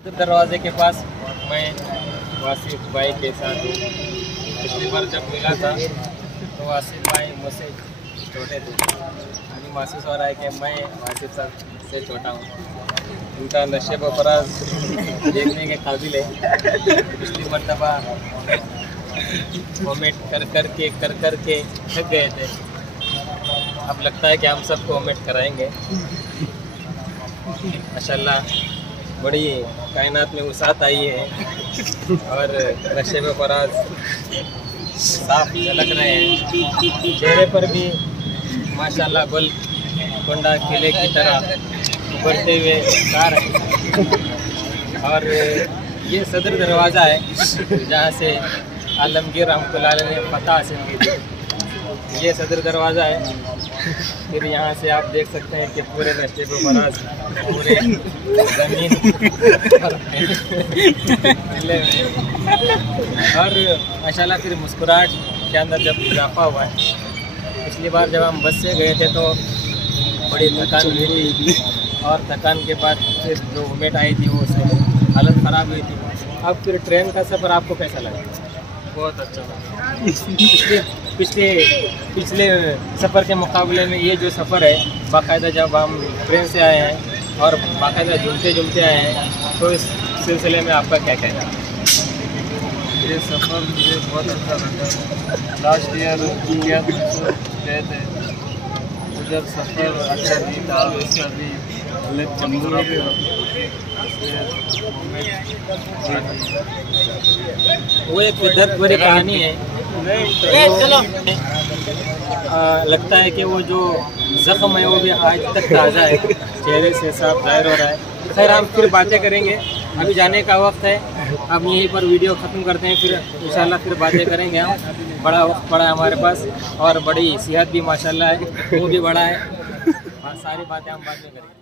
दरवाजे के पास मैं वासिफ भाई के साथ हूँ। पिछली बार जब मिला था तो वासिफ भाई मुझसे छोटे थे। अभी महसूस हो रहा है कि मैं वासिफ साहब से छोटा हूँ। उनका नशे व फराज देखने के काबिल है। पिछली मरतबा कॉमेंट कर के थक गए थे। अब लगता है कि हम सब कॉमेंट कराएंगे। माशाल्लाह बड़ी कायनात में वसात आई है और नशे में फराज साफ झलक रहे हैं। चेहरे पर भी माशाल्लाह गुल कोंडा किले की तरह उभरते हुए कार हैं। और ये सदर दरवाज़ा है जहाँ से आलमगीर रहमतुल्लाह अलैह ने फतह हासिल की थी। ये सदर दरवाज़ा है। फिर यहाँ से आप देख सकते हैं कि पूरे नशे में फराज पूरे ज़मीन और माशाल्लाह फिर मुस्कुराहट के अंदर जब इजाफा हुआ है। पिछली बार जब हम बस से गए थे तो बड़ी थकान हुई थी और थकान के बाद फिर जो उम्मीद आई थी वो उससे हालत ख़राब हुई थी। अब फिर ट्रेन का सफ़र आपको कैसा लगा? बहुत अच्छा लगा। पिछले सफ़र के मुकाबले में ये जो सफ़र है बाकायदा जब हम ट्रेन से आए हैं और बाकायदा झूमते आए हैं तो इस सिलसिले में आपका क्या कहना है? ये सफ़र मुझे बहुत अच्छा लगा। लास्ट ईयर इंडिया गए थे, उधर सफ़र अच्छा नहीं था। इसका भी वो एक दर्द भरी कहानी है। लगता है कि वो जो ज़ख्म है वो भी आज तक ताज़ा है, चेहरे से साफ जाहिर हो रहा है। खैर हम फिर बातें करेंगे, अभी जाने का वक्त है। अब यहीं पर वीडियो ख़त्म करते हैं, फिर इंशाल्लाह फिर बातें करेंगे हम। बड़ा वक्त पड़ा है हमारे पास और बड़ी सेहत भी माशाल्लाह है, वो भी बड़ा है। सारी बातें हम बाद में करेंगे।